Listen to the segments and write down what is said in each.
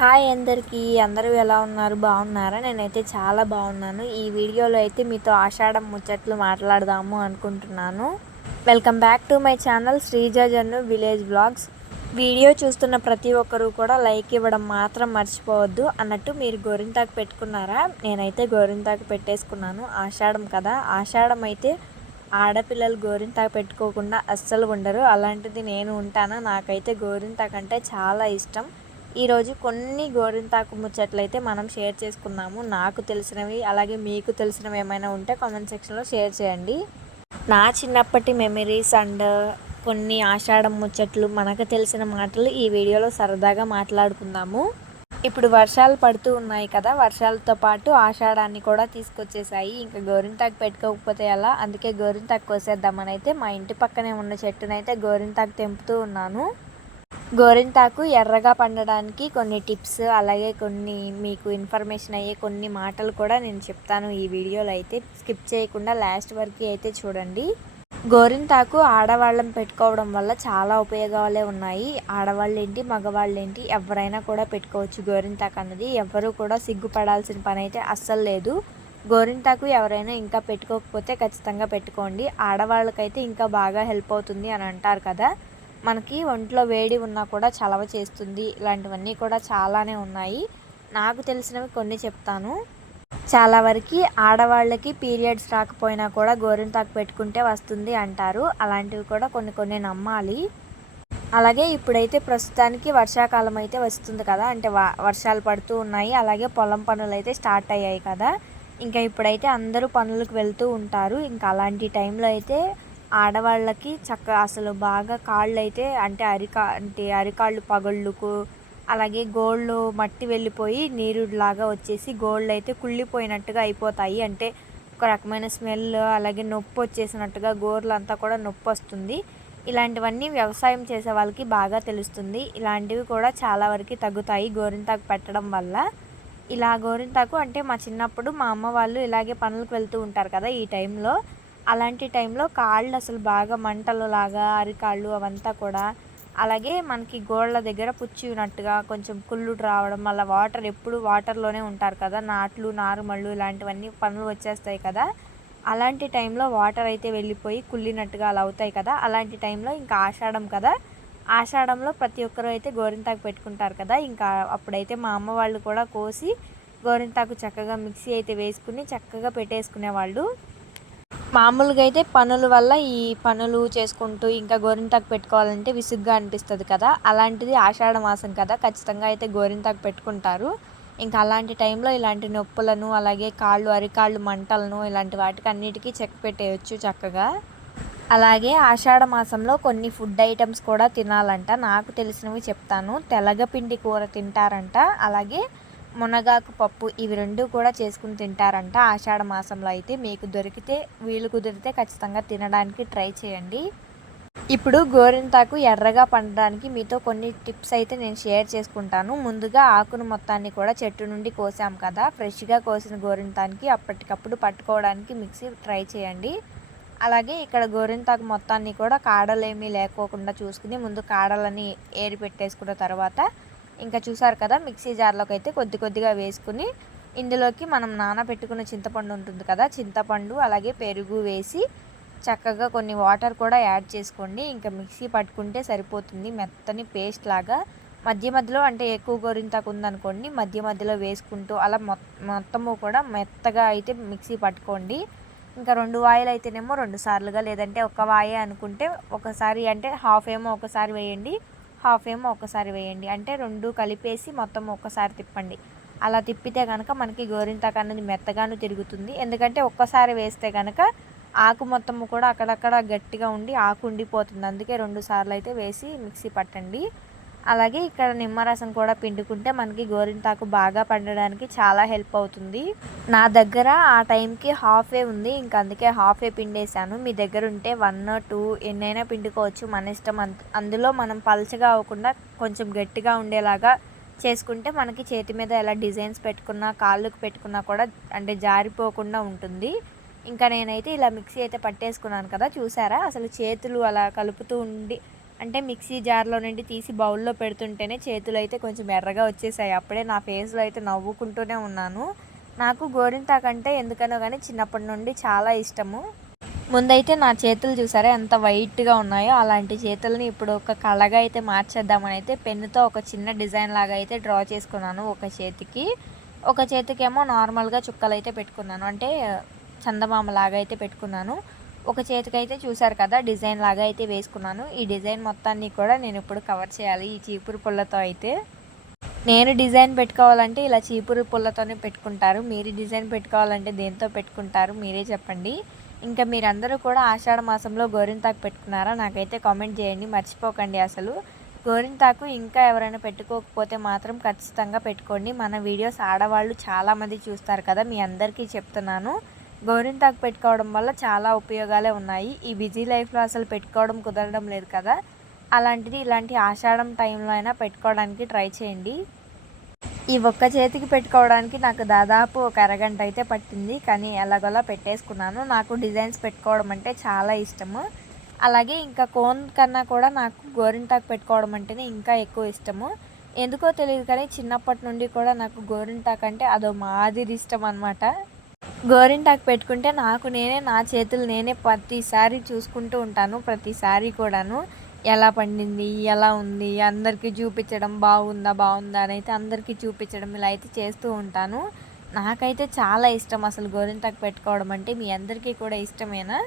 Hi అందరికీ అందరూ ఎలా ఉన్నారు? బాగున్నారా? నేనైతే చాలా బాగున్నాను. ఈ వీడియోలో అయితే మీతో ఆషాఢం ముచ్చట్లు మాట్లాడదాము అనుకుంటున్నాను. Welcome back to my channel Sreeja Jannu village blogs video చూస్తున్న ప్రతి ఒక్కరూ కూడా లైక్ ఇవ్వడం మాత్రం మర్చిపోవద్దు అన్నట్టు మీరు గోరింతాకు పెట్టుకున్నారా? నేనైతే గోరింతాకు పెట్టేసుకున్నాను. ఆషాఢం కదా. ఆషాఢం అయితే ఆడపిల్లలు గోరింతాకు పెట్టుకోకుండా అస్సలు ఉండరు. అలాంటిది నేను ఉంటాను. నాకైతే గోరింతాకు అంటే చాలా ఇష్టం. ఈరోజు కొన్ని గోరింతాకు ముచ్చట్లు అయితే మనం షేర్ చేసుకున్నాము నాకు తెలిసినవి అలాగే మీకు తెలిసినవి ఏమైనా ఉంటే కామెంట్ సెక్షన్లో షేర్ చేయండి. నా చిన్నప్పటి మెమరీస్ అండ్ కొన్ని ఆషాఢం ముచ్చట్లు మనకు తెలిసిన మాటలు ఈ వీడియోలో సరదాగా మాట్లాడుకుందాము. ఇప్పుడు వర్షాలు పడుతూ ఉన్నాయి కదా వర్షాలతో పాటు ఆషాఢాన్ని కూడా తీసుకొచ్చేసాయి. ఇంకా గోరింతాకు పెట్టుకోకపోతే ఎలా? అందుకే గోరింతాకు కోసేద్దామని అయితే మా ఇంటి పక్కనే ఉన్న చెట్టునైతే గోరింతాకు తెంపుతూ ఉన్నాను. గోరింతాకు ఎర్రగా పండడానికి కొన్ని టిప్స్ అలాగే కొన్ని మీకు ఇన్ఫర్మేషన్ అయ్యే కొన్ని మాటలు కూడా నేను చెప్తాను ఈ వీడియోలో అయితే. స్కిప్ చేయకుండా లాస్ట్ వరకు అయితే చూడండి. గోరింతాకు ఆడవాళ్ళం పెట్టుకోవడం వల్ల చాలా ఉపయోగాలే ఉన్నాయి. ఆడవాళ్ళు ఏంటి మగవాళ్ళు ఏంటి ఎవరైనా కూడా పెట్టుకోవచ్చు గోరింతాకు అన్నది. ఎవరు కూడా సిగ్గుపడాల్సిన పని అయితే అస్సలు లేదు. గోరింతాకు ఎవరైనా ఇంకా పెట్టుకోకపోతే ఖచ్చితంగా పెట్టుకోండి. ఆడవాళ్ళకైతే ఇంకా బాగా హెల్ప్ అవుతుంది అని అంటారు కదా. మనకి ఒంట్లో వేడి ఉన్నా కూడా చలవ చేస్తుంది. ఇలాంటివన్నీ కూడా చాలానే ఉన్నాయి. నాకు తెలిసినవి కొన్ని చెప్తాను. చాలా వరకు ఆడవాళ్ళకి పీరియడ్స్ రాకపోయినా కూడా గోరింతాకు పెట్టుకుంటే వస్తుంది అంటారు. అలాంటివి కూడా కొన్ని కొన్ని నమ్మాలి. అలాగే ఇప్పుడైతే ప్రస్తుతానికి వర్షాకాలం అయితే వస్తుంది కదా. అంటే వర్షాలు పడుతూ ఉన్నాయి. అలాగే పొలం పనులు అయితే స్టార్ట్ అయ్యాయి కదా. ఇంకా ఇప్పుడైతే అందరూ పనులకు వెళ్తూ ఉంటారు. ఇంకా అలాంటి టైంలో అయితే ఆడవాళ్ళకి చక్క అసలు బాగా కాళ్ళు అయితే అంటే అరికా అంటే అరికాళ్ళు పగళ్ళుకు అలాగే గోళ్ళు మట్టి వెళ్ళిపోయి నీరులాగా వచ్చేసి గోళ్ళు అయితే కుళ్ళిపోయినట్టుగా అయిపోతాయి. అంటే ఒక రకమైన స్మెల్ అలాగే నొప్పి వచ్చేసినట్టుగా గోర్లు అంతా కూడా నొప్పి వస్తుంది. ఇలాంటివన్నీ వ్యవసాయం చేసే వాళ్ళకి బాగా తెలుస్తుంది. ఇలాంటివి కూడా చాలా వరకు తగ్గుతాయి గోరింతాకు పెట్టడం వల్ల. ఇలా గోరింతాకు అంటే మా చిన్నప్పుడు మా అమ్మ వాళ్ళు ఇలాగే పనులకు వెళ్తూ ఉంటారు కదా ఈ టైంలో. అలాంటి టైంలో కాళ్ళు అసలు బాగా మంటలు లాగా అరికాళ్ళు అవంతా కూడా అలాగే మనకి గోళ్ళ దగ్గర పుచ్చినట్టుగా కొంచెం కుళ్ళు రావడం మళ్ళీ వాటర్ ఎప్పుడు వాటర్లోనే ఉంటారు కదా నాట్లు నారుమళ్ళు ఇలాంటివన్నీ పనులు వచ్చేస్తాయి కదా. అలాంటి టైంలో వాటర్ అయితే వెళ్ళిపోయి కుళ్ళినట్టుగా అలా అవుతాయి కదా. అలాంటి టైంలో ఇంకా ఆషాఢం కదా. ఆషాఢంలో ప్రతి ఒక్కరు అయితే గోరింతాకు పెట్టుకుంటారు కదా. ఇంకా అప్పుడైతే మా అమ్మ వాళ్ళు కూడా కోసి గోరింతాకు చక్కగా మిక్సీ అయితే వేసుకుని చక్కగా పెట్టేసుకునేవాళ్ళు. మామూలుగా అయితే పనుల వల్ల ఈ పనులు చేసుకుంటూ ఇంకా గోరింతాకు పెట్టుకోవాలంటే విసుగ్గా అనిపిస్తుంది కదా. అలాంటిది ఆషాఢ మాసం కదా. ఖచ్చితంగా అయితే గోరింతాకు పెట్టుకుంటారు. ఇంకా అలాంటి టైంలో ఇలాంటి నొప్పులను అలాగే కాళ్ళు అరికాళ్ళు మంటలను ఇలాంటి వాటికి అన్నిటికీ చెక్ పెట్టేయచ్చు చక్కగా. అలాగే ఆషాఢ మాసంలో కొన్ని ఫుడ్ ఐటమ్స్ కూడా తినాలంట. నాకు తెలిసినవి చెప్తాను. తెలగపిండి కూర తింటారంట. అలాగే మునగాకు పప్పు ఇవి రెండు కూడా చేసుకుని తింటారంట ఆషాఢ మాసంలో అయితే. మీకు దొరికితే వీలు కుదిరితే ఖచ్చితంగా తినడానికి ట్రై చేయండి. ఇప్పుడు గోరింతాకు ఎర్రగా పండడానికి మీతో కొన్ని టిప్స్ అయితే నేను షేర్ చేసుకుంటాను. ముందుగా ఆకును మొత్తాన్ని కూడా చెట్టు నుండి కోసాం కదా. ఫ్రెష్గా కోసిన గోరింతానికి అప్పటికప్పుడు పట్టుకోవడానికి మిక్సీ ట్రై చేయండి. అలాగే ఇక్కడ గోరింతాకు మొత్తాన్ని కూడా కాడలేమీ లేకోకుండా చూసుకుని ముందు కాడలని ఏరి పెట్టేసుకున్న తర్వాత ఇంకా చూసారు కదా మిక్సీ జార్లోకి అయితే కొద్ది కొద్దిగా వేసుకుని ఇందులోకి మనం నానబెట్టుకున్న చింతపండు ఉంటుంది కదా చింతపండు అలాగే పెరుగు వేసి చక్కగా కొన్ని వాటర్ కూడా యాడ్ చేసుకోండి. ఇంకా మిక్సీ పట్టుకుంటే సరిపోతుంది. మెత్తని పేస్ట్ లాగా మధ్య మధ్యలో అంటే ఎక్కువ గోరింతాకు ఉందనుకోండి మధ్య మధ్యలో వేసుకుంటూ అలా మొత్తము కూడా మెత్తగా అయితే మిక్సీ పట్టుకోండి. ఇంకా రెండు వాయిలు అయితేనేమో రెండు సార్లుగా లేదంటే ఒక వాయే అనుకుంటే ఒకసారి అంటే హాఫ్ ఏమో ఒకసారి వేయండి. హాఫ్ ఏమో ఒకసారి వేయండి. అంటే రెండు కలిపేసి మొత్తం ఒక్కసారి తిప్పండి. అలా తిప్పితే కనుక మనకి గోరింతాకు అనేది మెత్తగాను తిరుగుతుంది. ఎందుకంటే ఒక్కసారి వేస్తే కనుక ఆకు మొత్తము కూడా అక్కడక్కడ గట్టిగా ఉండి ఆకు ఉండిపోతుంది. అందుకే రెండు సార్లు అయితే వేసి మిక్సీ పట్టండి. అలాగే ఇక్కడ నిమ్మరసం కూడా పిండుకుంటే మనకి గోరింతాకు బాగా పండడానికి చాలా హెల్ప్ అవుతుంది. నా దగ్గర ఆ టైంకి హాఫ్ ఏ ఉంది. ఇంకా అందుకే హాఫ్ ఏ పిండేశాను. మీ దగ్గర ఉంటే వన్ టూ ఎన్నైనా పిండుకోవచ్చు మన ఇష్టం. అందులో మనం పలచగా అవ్వకుండా కొంచెం గట్టిగా ఉండేలాగా చేసుకుంటే మనకి చేతి మీద ఎలా డిజైన్స్ పెట్టుకున్నా కాళ్ళకు పెట్టుకున్నా కూడా అంటే జారిపోకుండా ఉంటుంది. ఇంకా నేనైతే ఇలా మిక్సీ అయితే పట్టేసుకున్నాను కదా చూసారా? అసలు చేతులు అలా కలుపుతూ ఉండి అంటే మిక్సీ జార్లో నుండి తీసి బౌల్లో పెడుతుంటేనే చేతులు అయితే కొంచెం ఎర్రగా వచ్చేసాయి. అప్పుడే నా ఫేస్లో అయితే నవ్వుకుంటూనే ఉన్నాను. నాకు గోరింటాకు అంటే ఎందుకనో కానీ చిన్నప్పటి నుండి చాలా ఇష్టము. ముందైతే నా చేతులు చూసారా ఎంత వైట్గా ఉన్నాయో అలాంటి చేతులని ఇప్పుడు ఒక కళగా అయితే మార్చేద్దామని అయితే పెన్నుతో ఒక చిన్న డిజైన్ లాగా అయితే డ్రా చేసుకున్నాను ఒక చేతికి. ఒక చేతికేమో నార్మల్గా చుక్కలు అయితే పెట్టుకున్నాను. అంటే చందమామ లాగా అయితే పెట్టుకున్నాను. ఒక చేతికైతే చూసారు కదా డిజైన్ లాగా అయితే వేసుకున్నాను. ఈ డిజైన్ మొత్తాన్ని కూడా నేను ఇప్పుడు కవర్ చేయాలి ఈ చీపురు పుల్లతో అయితే. నేను డిజైన్ పెట్టుకోవాలంటే ఇలా చీపురు పుల్లతోనే పెట్టుకుంటారు. మీరు డిజైన్ పెట్టుకోవాలంటే దేంతో పెట్టుకుంటారు మీరే చెప్పండి. ఇంకా మీరందరూ కూడా ఆషాఢ మాసంలో గోరింతాకు పెట్టుకున్నారా నాకైతే కామెంట్ చేయండి మర్చిపోకండి అసలు. గోరింతాకు ఇంకా ఎవరైనా పెట్టుకోకపోతే మాత్రం ఖచ్చితంగా పెట్టుకోండి. మన వీడియోస్ ఆడవాళ్ళు చాలామంది చూస్తారు కదా మీ అందరికీ చెప్తున్నాను. గోరింటాకు పెట్టుకోవడం వల్ల చాలా ఉపయోగాలే ఉన్నాయి. ఈ బిజీ లైఫ్లో అసలు పెట్టుకోవడం కుదరడం లేదు కదా. అలాంటిది ఇలాంటి ఆషాఢం టైంలో అయినా పెట్టుకోవడానికి ట్రై చేయండి. ఈ ఒక్క చేతికి పెట్టుకోవడానికి నాకు దాదాపు ఒక అరగంట అయితే పట్టింది. కానీ ఎలాగోలా పెట్టేసుకున్నాను. నాకు డిజైన్స్ పెట్టుకోవడం అంటే చాలా ఇష్టము. అలాగే ఇంకా కోన్ కన్నా కూడా నాకు గోరింటాకు పెట్టుకోవడం అంటేనే ఇంకా ఎక్కువ ఇష్టము. ఎందుకో తెలియదు కానీ చిన్నప్పటి నుండి కూడా నాకు గోరింటాకు అంటే అదో మాదిరి ఇష్టం అనమాట గోరింటాకు పెట్టుకుంటే నాకు నేనే నా చేతులు నేనే ప్రతిసారి చూసుకుంటూ ఉంటాను ప్రతిసారి కూడాను. ఎలా పండింది ఎలా ఉంది అందరికీ చూపించడం బాగుందా బాగుందా అని అయితే అందరికీ చూపించడం ఇలా అయితే చేస్తూ ఉంటాను. నాకైతే చాలా ఇష్టం అసలు గోరింటాకు పెట్టుకోవడం అంటే మీ అందరికీ కూడా ఇష్టమేనా?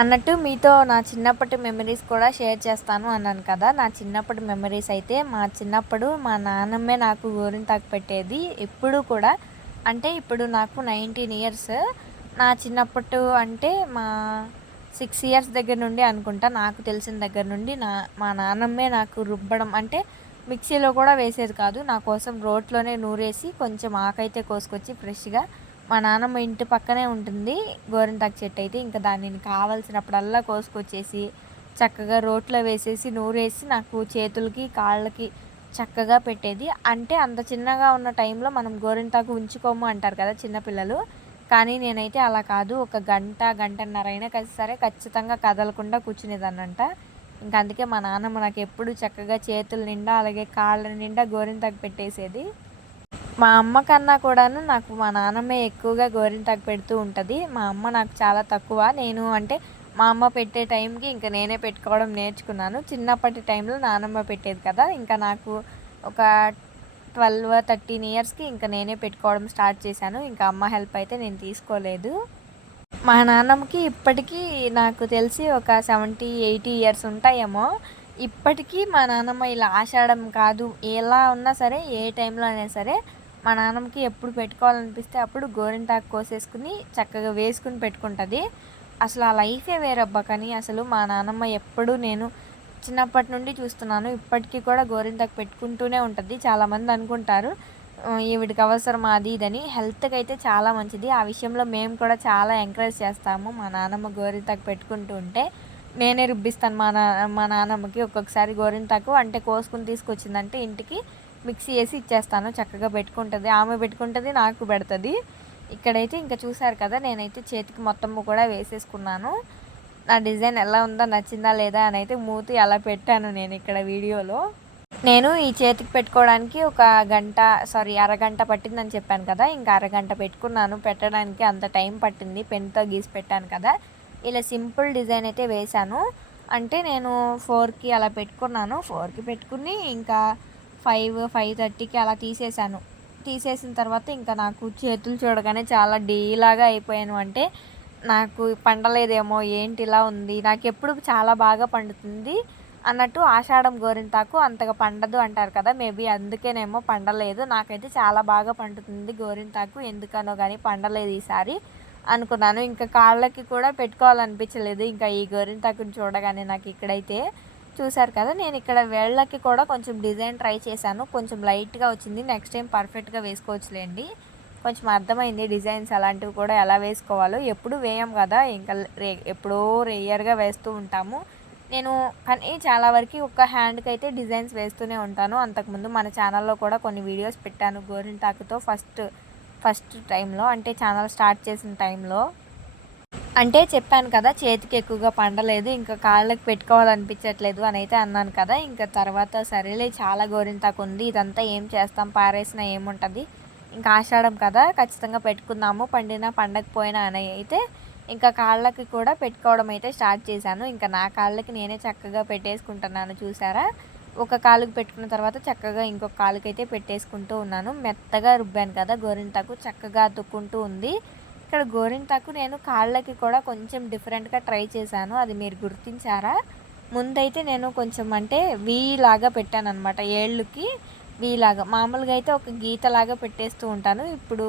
అన్నట్టు మీతో నా చిన్నప్పటి మెమరీస్ కూడా షేర్ చేస్తాను అన్నాను కదా. నా చిన్నప్పటి మెమరీస్ అయితే మా చిన్నప్పుడు మా నాన్నమ్మే నాకు గోరింటాకు పెట్టేది. ఎప్పుడూ కూడా అంటే ఇప్పుడు నాకు నైన్టీన్ ఇయర్స్. నా చిన్నప్పుడు అంటే మా సిక్స్ ఇయర్స్ దగ్గర నుండి అనుకుంటా నాకు తెలిసిన దగ్గర నుండి నా మా నాన్నమ్మే నాకు రుబ్బడం అంటే మిక్సీలో కూడా వేసేది కాదు. నా కోసం రోట్లోనే నూరేసి కొంచెం ఆకైతే కోసుకొచ్చి ఫ్రెష్గా మా నాన్నమ్మ ఇంటి పక్కనే ఉంటుంది. గోరింటాకు చెట్టు అయితే ఇంకా దానిని కావలసినప్పుడల్లా కోసుకొచ్చేసి చక్కగా రోట్లో వేసేసి నూరేసి నాకు చేతులకి కాళ్ళకి చక్కగా పెట్టేది. అంటే అంత చిన్నగా ఉన్న టైంలో మనం గోరింటాకు ఉంచుకోము అంటారు కదా చిన్నపిల్లలు కానీ నేనైతే అలా కాదు. ఒక గంట గంటన్నర అయినా కలిసి సరే ఖచ్చితంగా కదలకుండా కూర్చునేదానంట ఇంకా అందుకే మా నాన్నమ్మ నాకు ఎప్పుడు చక్కగా చేతుల నిండా అలాగే కాళ్ళ నిండా గోరింతాకు పెట్టేసేది. మా అమ్మ కన్నా కూడాను నాకు మా నాన్నమ్మే ఎక్కువగా గోరింటాకు పెడుతూ ఉంటుంది. మా అమ్మ నాకు చాలా తక్కువ. నేను అంటే మా అమ్మ పెట్టే టైంకి ఇంకా నేనే పెట్టుకోవడం నేర్చుకున్నాను. చిన్నప్పటి టైంలో నానమ్మ పెట్టేది కదా ఇంకా నాకు ఒక ట్వెల్వ్ థర్టీన్ ఇయర్స్కి ఇంకా నేనే పెట్టుకోవడం స్టార్ట్ చేశాను. ఇంకా అమ్మ హెల్ప్ అయితే నేను తీసుకోలేదు. మా నాన్నమ్మకి ఇప్పటికీ నాకు తెలిసి ఒక సెవెంటీ ఎయిటీ ఇయర్స్ ఉంటాయేమో. ఇప్పటికీ మా నాన్నమ్మ ఇలా ఆషాఢం కాదు ఎలా ఉన్నా సరే ఏ టైంలో అయినా సరే మా నాన్నమ్మకి ఎప్పుడు పెట్టుకోవాలనిపిస్తే అప్పుడు గోరింటాకు కోసేసుకుని చక్కగా వేసుకుని పెట్టుకుంటుంది. అసలు ఆ లైఫే వేరబ్బా. కానీ అసలు మా నాన్నమ్మ ఎప్పుడు నేను చిన్నప్పటి నుండి చూస్తున్నాను. ఇప్పటికీ కూడా గోరింతకు పెట్టుకుంటూనే ఉంటుంది. చాలామంది అనుకుంటారు ఈవిడికి అవసరం అది ఇదని. హెల్త్కి అయితే చాలా మంచిది. ఆ విషయంలో మేము కూడా చాలా ఎంకరేజ్ చేస్తాము మా నాన్నమ్మ గోరింతకు పెట్టుకుంటూ ఉంటే. నేనే రుబ్బిస్తాను మా నా మా నాన్నమ్మకి ఒక్కొక్కసారి గోరింతాకు. అంటే కోసుకుని తీసుకొచ్చిందంటే ఇంటికి మిక్సీ వేసి ఇచ్చేస్తాను. చక్కగా పెట్టుకుంటుంది. ఆమె పెట్టుకుంటుంది నాకు పెడుతుంది. ఇక్కడైతే ఇంకా చూసారు కదా నేనైతే చేతికి మొత్తము కూడా వేసేసుకున్నాను. నా డిజైన్ ఎలా ఉందో నచ్చిందా లేదా అని అయితే మూతి అలా పెట్టాను నేను ఇక్కడ వీడియోలో. నేను ఈ చేతికి పెట్టుకోవడానికి ఒక గంట సారీ అరగంట పట్టిందని చెప్పాను కదా ఇంకా అరగంట పెట్టుకున్నాను. పెట్టడానికి అంత టైం పట్టింది పెన్తో గీసి పెట్టాను కదా. ఇలా సింపుల్ డిజైన్ అయితే వేశాను. అంటే నేను ఫోర్కి అలా పెట్టుకున్నాను. ఫోర్కి పెట్టుకుని ఇంకా ఫైవ్ ఫైవ్ థర్టీకి అలా తీసేసాను తీసేసిన తర్వాత ఇంకా నాకు చేతులు చూడగానే చాలా డీలాగా అయిపోయాను. అంటే నాకు పండలేదేమో ఏంటి ఇలా ఉంది నాకు ఎప్పుడు చాలా బాగా పండుతుంది అన్నట్టు ఆషాఢం గోరింతాకు అంతగా పండదు అంటారు కదా మేబీ అందుకేనేమో పండలేదు. నాకైతే చాలా బాగా పండుతుంది గోరింతాకు ఎందుకనో కానీ పండలేదు ఈసారి అనుకున్నాను. ఇంకా కాళ్ళకి కూడా పెట్టుకోవాలనిపించలేదు. ఇంకా ఈ గోరింతాకుని చూడగానే నాకు ఇక్కడైతే చూసారు కదా నేను ఇక్కడ వేళ్ళకి కూడా కొంచెం డిజైన్ ట్రై చేశాను. కొంచెం లైట్గా వచ్చింది. నెక్స్ట్ టైం పర్ఫెక్ట్గా వేసుకోవచ్చులేండి. కొంచెం అర్థమైంది డిజైన్స్ అలాంటివి కూడా ఎలా వేసుకోవాలో. ఎప్పుడు వేయం కదా ఇంకా రే ఎప్పుడో రేయర్గా వేస్తూ ఉంటాము. నేను కానీ చాలా వరకు ఒక హ్యాండ్కి అయితే డిజైన్స్ వేస్తూనే ఉంటాను. అంతకుముందు మన ఛానల్లో కూడా కొన్ని వీడియోస్ పెట్టాను గోరింటాకుతో ఫస్ట్ ఫస్ట్ టైంలో అంటే ఛానల్ స్టార్ట్ చేసిన టైంలో. అంటే చెప్పాను కదా చేతికి ఎక్కువగా పండలేదు ఇంకా కాళ్ళకి పెట్టుకోవాలనిపించట్లేదు అని అయితే అన్నాను కదా ఇంకా తర్వాత సరేలే చాలా గోరింతాకు ఉంది ఇదంతా ఏం చేస్తాం పారేసినా ఏముంటుంది ఇంకా ఆషాఢం కదా ఖచ్చితంగా పెట్టుకుందాము పండినా పండకపోయినా అని అయితే ఇంకా కాళ్ళకి కూడా పెట్టుకోవడం అయితే స్టార్ట్ చేశాను. ఇంకా నా కాళ్ళకి నేనే చక్కగా పెట్టేసుకుంటున్నాను చూసారా? ఒక కాలుకి పెట్టుకున్న తర్వాత చక్కగా ఇంకొక కాలుకి అయితే పెట్టేసుకుంటూ ఉన్నాను. మెత్తగా రుబ్బాను కదా గోరింతాకు చక్కగా అతుక్కుంటూ ఉంది. ఇక్కడ గోరింతాకు నేను కాళ్ళకి కూడా కొంచెం డిఫరెంట్గా ట్రై చేశాను. అది మీరు గుర్తించారా? ముందైతే నేను కొంచెం అంటే వీలాగా పెట్టాను అనమాట ఏళ్ళుకి వీ లాగా. మామూలుగా అయితే ఒక గీతలాగా పెట్టేస్తూ ఉంటాను. ఇప్పుడు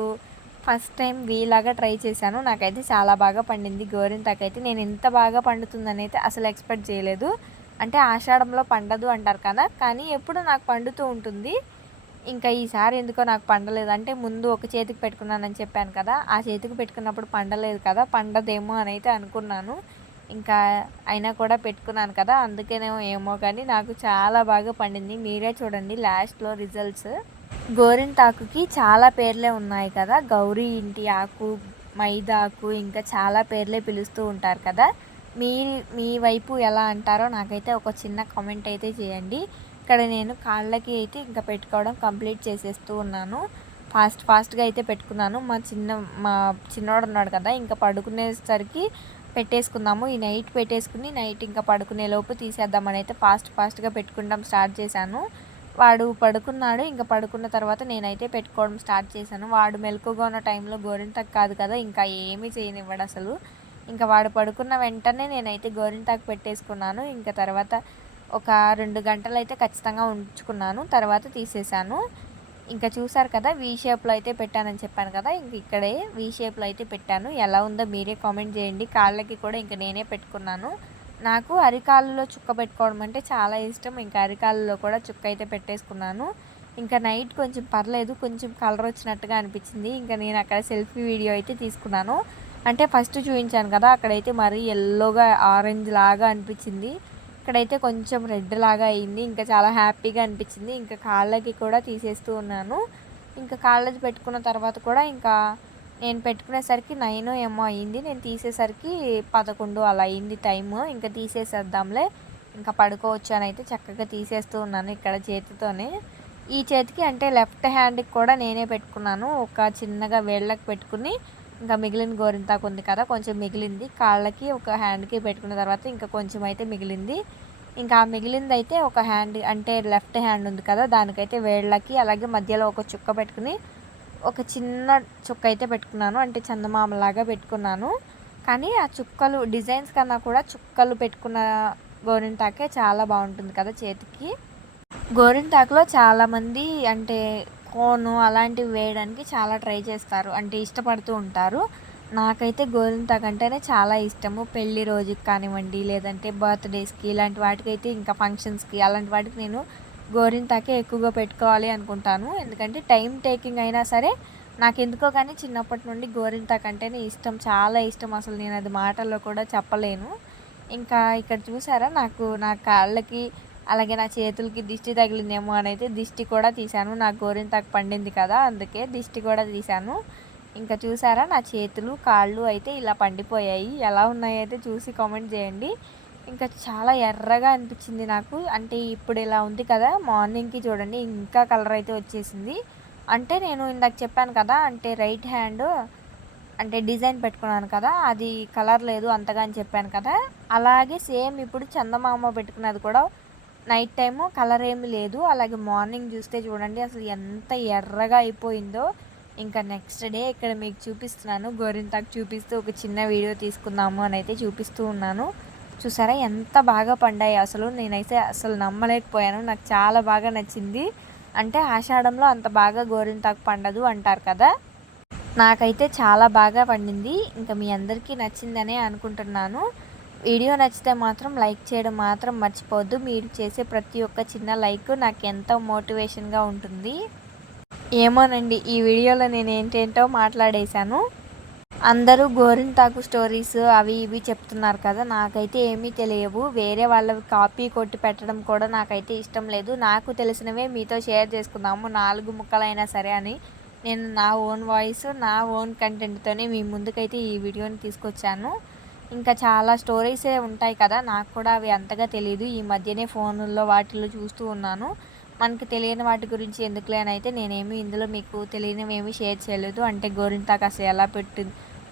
ఫస్ట్ టైం వీలాగా ట్రై చేశాను. నాకైతే చాలా బాగా పండింది గోరింతాకు అయితే. నేను ఇంత బాగా పండుతుందని అయితే అసలు ఎక్స్పెక్ట్ చేయలేదు. అంటే ఆషాఢంలో పండదు అంటారు కదా? కానీ ఎప్పుడు నాకు పండుతూ ఉంటుంది. ఇంకా ఈసారి ఎందుకో నాకు పండలేదు. అంటే ముందు ఒక చేతికి పెట్టుకున్నానని చెప్పాను కదా ఆ చేతికి పెట్టుకున్నప్పుడు పండలేదు కదా పండదేమో అని అయితే అనుకున్నాను. ఇంకా అయినా కూడా పెట్టుకున్నాను కదా అందుకేనేమో ఏమో కానీ నాకు చాలా బాగా పండింది. మీరే చూడండి లాస్ట్లో రిజల్ట్స్. గోరింటాకుకి చాలా పేర్లే ఉన్నాయి కదా గౌరీ ఇంటి ఆకు మైదాకు ఇంకా చాలా పేర్లే పిలుస్తూ ఉంటారు కదా. మీ మీ వైపు ఎలా అంటారో నాకైతే ఒక చిన్న కామెంట్ అయితే చేయండి. ఇక్కడ నేను కాళ్ళకి అయితే ఇంకా పెట్టుకోవడం కంప్లీట్ చేసేస్తూ ఉన్నాను. ఫాస్ట్ ఫాస్ట్గా అయితే పెట్టుకున్నాను. మా చిన్న మా చిన్నవాడు ఉన్నాడు కదా ఇంకా పడుకునేసరికి పెట్టేసుకుందాము. ఈ నైట్ పెట్టేసుకుని నైట్ ఇంకా పడుకునే లోపు తీసేద్దామని అయితే ఫాస్ట్ ఫాస్ట్గా పెట్టుకుంటాం స్టార్ట్ చేశాను. వాడు పడుకున్నాడు ఇంకా పడుకున్న తర్వాత నేనైతే పెట్టుకోవడం స్టార్ట్ చేశాను. వాడు మెలకుగా ఉన్న టైంలో గోరింటాకు కాదు కదా ఇంకా ఏమీ చేయనివ్వడు అసలు. ఇంకా వాడు పడుకున్న వెంటనే నేనైతే గోరింటాకు పెట్టేసుకున్నాను. ఇంకా తర్వాత ఒక రెండు గంటలు అయితే ఖచ్చితంగా ఉంచుకున్నాను తర్వాత తీసేసాను ఇంకా చూసారు కదా వీ షేప్లో అయితే పెట్టానని చెప్పాను కదా ఇంక ఇక్కడే వీ షేప్లో అయితే పెట్టాను. ఎలా ఉందో మీరే కామెంట్ చేయండి. కాళ్ళకి కూడా ఇంకా నేనే పెట్టుకున్నాను. నాకు అరికాళ్ళలో చుక్క పెట్టుకోవడం అంటే చాలా ఇష్టం. ఇంకా అరికాళ్ళలో కూడా చుక్క అయితే పెట్టేసుకున్నాను. ఇంకా నైట్ కొంచెం పర్లేదు కొంచెం కలర్ వచ్చినట్టుగా అనిపించింది. ఇంకా నేను అక్కడ సెల్ఫీ వీడియో అయితే తీసుకున్నాను. అంటే ఫస్ట్ చూపించాను కదా అక్కడైతే మరీ ఎల్లోగా ఆరెంజ్ లాగా అనిపించింది. ఇక్కడైతే కొంచెం రెడ్ లాగా అయింది. ఇంకా చాలా హ్యాపీగా అనిపించింది. ఇంకా కాళ్ళకి కూడా తీసేస్తూ ఉన్నాను. ఇంకా కాళ్ళకి పెట్టుకున్న తర్వాత కూడా ఇంకా నేను పెట్టుకునేసరికి నైన్ ఏమో అయింది. నేను తీసేసరికి పదకొండు అలా అయింది టైము. ఇంకా తీసేసేద్దాంలే. ఇంకా పడుకోవచ్చు అని అయితే చక్కగా తీసేస్తూ ఉన్నాను ఇక్కడ చేతితోనే. ఈ చేతికి అంటే లెఫ్ట్ హ్యాండ్కి కూడా నేనే పెట్టుకున్నాను. ఒక చిన్నగా వేళ్ళకి పెట్టుకుని ఇంకా మిగిలిన గోరింతాకు ఉంది కదా కొంచెం మిగిలింది. కాళ్ళకి ఒక హ్యాండ్కి పెట్టుకున్న తర్వాత ఇంకా కొంచెం అయితే మిగిలింది. ఇంకా మిగిలింది అయితే ఒక హ్యాండ్ అంటే లెఫ్ట్ హ్యాండ్ ఉంది కదా దానికైతే వేళ్ళకి అలాగే మధ్యలో ఒక చుక్క పెట్టుకుని ఒక చిన్న చుక్క అయితే పెట్టుకున్నాను. అంటే చందమామలాగా పెట్టుకున్నాను. కానీ ఆ చుక్కలు డిజైన్స్ కన్నా కూడా చుక్కలు పెట్టుకున్న గోరింటాకే చాలా బాగుంటుంది కదా చేతికి. గోరింటాకులో చాలామంది అంటే కోను అలాంటివి వేయడానికి చాలా ట్రై చేస్తారు. అంటే ఇష్టపడుతూ ఉంటారు. నాకైతే గోరింటాకు అంటేనే చాలా ఇష్టము. పెళ్ళి రోజుకి కానివ్వండి లేదంటే బర్త్డేస్కి ఇలాంటి వాటికైతే ఇంకా ఫంక్షన్స్కి అలాంటి వాటికి నేను గోరింటాకే ఎక్కువగా పెట్టుకోవాలి అనుకుంటాను. ఎందుకంటే టైం టేకింగ్ అయినా సరే నాకు ఎందుకో కానీ చిన్నప్పటి నుండి గోరింటాకు అంటేనే ఇష్టం. చాలా ఇష్టం. అసలు నేను అది మాటల్లో కూడా చెప్పలేను. ఇంకా ఇక్కడ చూసారా? నాకు నా కాళ్ళకి అలాగే నా చేతులకి దిష్టి తగిలిందేమో అని అయితే దిష్టి కూడా తీశాను. నాకు గోరింతాకు పండింది కదా అందుకే దిష్టి కూడా తీశాను. ఇంకా చూసారా నా చేతులు కాళ్ళు అయితే ఇలా పండిపోయాయి. ఎలా ఉన్నాయో అయితే చూసి కామెంట్ చేయండి. ఇంకా చాలా ఎర్రగా అనిపించింది నాకు. అంటే ఇప్పుడు ఇలా ఉంది కదా మార్నింగ్కి చూడండి ఇంకా కలర్ అయితే వచ్చేసింది. అంటే నేను ఇందాక చెప్పాను కదా అంటే రైట్ హ్యాండ్ అంటే డిజైన్ పెట్టుకున్నాను కదా అది కలర్ లేదు అంతగా అని చెప్పాను కదా. అలాగే సేమ్ ఇప్పుడు చందమామ పెట్టుకున్నది కూడా నైట్ టైము కలర్ ఏమి లేదు. అలాగే మార్నింగ్ చూస్తే చూడండి అసలు ఎంత ఎర్రగా అయిపోయిందో. ఇంకా నెక్స్ట్ డే ఇక్కడ మీకు చూపిస్తున్నాను. గోరింతాకు చూపిస్తూ ఒక చిన్న వీడియో తీసుకుందాము అని అయితే చూపిస్తూ ఉన్నాను. చూసారా ఎంత బాగా పండాయి అసలు. నేనైతే అసలు నమ్మలేకపోయాను. నాకు చాలా బాగా నచ్చింది. అంటే ఆషాఢంలో అంత బాగా గోరింతాకు పండదు అంటారు కదా. నాకైతే చాలా బాగా పండింది. ఇంకా మీ అందరికీ నచ్చిందనే అనుకుంటున్నాను. వీడియో నచ్చితే మాత్రం లైక్ చేయడం మాత్రం మర్చిపోవద్దు. మీరు చేసే ప్రతి ఒక్క చిన్న లైక్ నాకు ఎంతో మోటివేషన్గా ఉంటుంది. ఏమోనండి ఈ వీడియోలో నేను ఏంటేంటో మాట్లాడేశాను. అందరూ గోరింటాకు స్టోరీస్ అవి ఇవి చెప్తున్నారు కదా నాకైతే ఏమీ తెలియవు. వేరే వాళ్ళవి కాపీ కొట్టి పెట్టడం కూడా నాకైతే ఇష్టం లేదు. నాకు తెలిసినవే మీతో షేర్ చేసుకుందాము నాలుగు ముక్కలైనా సరే అని. నేను నా ఓన్ వాయిస్ నా ఓన్ కంటెంట్తోనే మీ ముందుకైతే ఈ వీడియోని తీసుకొచ్చాను. ఇంకా చాలా స్టోరీసే ఉంటాయి కదా నాకు కూడా అవి అంతగా తెలియదు ఈ మధ్యనే ఫోన్లో వాటిల్లో చూస్తూ ఉన్నాను. మనకి తెలియని వాటి గురించి ఎందుకులే అని అయితే నేనేమి ఇందులో మీకు తెలియనివి ఏమీ షేర్ చేయలేదు. అంటే గోరింటాకు అసలు ఎలా పెట్టు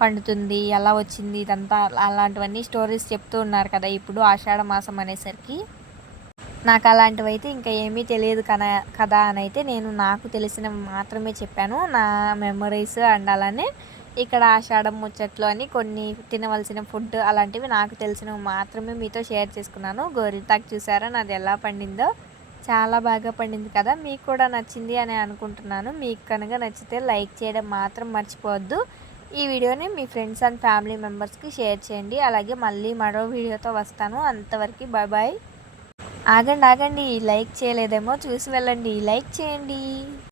పండుతుంది ఎలా వచ్చింది ఇదంతా అలాంటివన్నీ స్టోరీస్ చెప్తూ ఉన్నారు కదా ఇప్పుడు ఆషాఢ మాసం అనేసరికి. నాకు అలాంటివి అయితే ఇంకా ఏమీ తెలియదు కదా కదా అని అయితే నేను నాకు తెలిసినవి మాత్రమే చెప్పాను. నా మెమరీస్ అండ్ అలానే ఇక్కడ ఆషాఢం ముచ్చట్లు అని కొన్ని తినవలసిన ఫుడ్ అలాంటివి నాకు తెలిసినవి మాత్రమే మీతో షేర్ చేసుకున్నాను. గోరింతాకు చూసారా? నాది ఎలా పండిందో? చాలా బాగా పండింది కదా? మీకు కూడా నచ్చింది అని అనుకుంటున్నాను. మీకు కనుక నచ్చితే లైక్ చేయడం మాత్రం మర్చిపోవద్దు. ఈ వీడియోని మీ ఫ్రెండ్స్ అండ్ ఫ్యామిలీ మెంబర్స్కి షేర్ చేయండి. అలాగే మళ్ళీ మరో వీడియోతో వస్తాను. అంతవరకు బాయ్ బాయ్ ఆగండి ఆగండి. లైక్ చేయలేదేమో చూసి వెళ్ళండి. లైక్ చేయండి.